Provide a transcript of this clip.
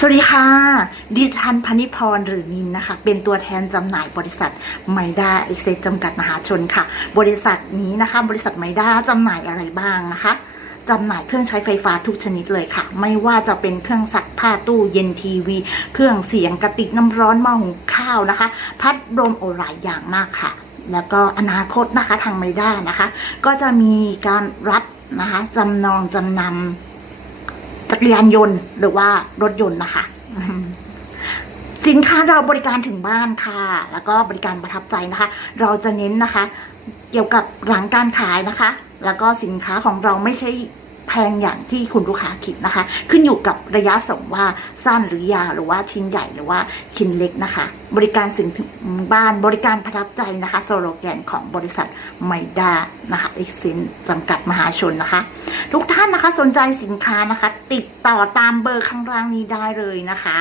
สวัสดีค่ะ ดิฉันพนิพรหรือนินนะคะ เป็นตัวแทนจำหน่ายบริษัทไมด้าเอ็กเซจำกัดมหาชนค่ะ บริษัทนี้นะคะ บริษัทไมด้าจำหน่ายอะไรบ้างนะคะจำหน่ายเครื่องใช้ไฟฟ้าทุกชนิดเลยค่ะ ไม่ว่าจะเป็นเครื่องซักผ้าตู้เย็นทีวี เครื่องเสียงกระติกน้ำร้อนหม้อหุงข้าวนะคะ พัดลมโอหลายอย่างมากค่ะ แล้วก็อนาคตนะคะทางไมด้านะคะ ก็จะมีการรับนะคะจำนองจำนำ จักรยานยนต์หรือว่ารถยนต์นะคะอืมสินค้าเราบริการถึงบ้านค่ะ แล้วก็บริการประทับใจนะคะ เราจะเน้นนะคะ เกี่ยวกับหลังการขายนะคะ แล้วก็สินค้าของเราไม่ใช่ แพงอย่างที่คุณลูกค้าคิดนะคะ ขึ้นอยู่กับระยะส่งว่าสั้นหรือยาวหรือว่าชิ้นใหญ่หรือว่าชิ้นเล็กนะคะ บริการสิ่งถึงบ้านบริการประทับใจนะคะสโลแกนของบริษัทไมดานะคะเอ็กซินจำกัดมหาชนนะคะ ทุกท่านนะคะสนใจสินค้านะคะ ติดต่อตามเบอร์ข้างล่างนี้ได้เลยนะคะ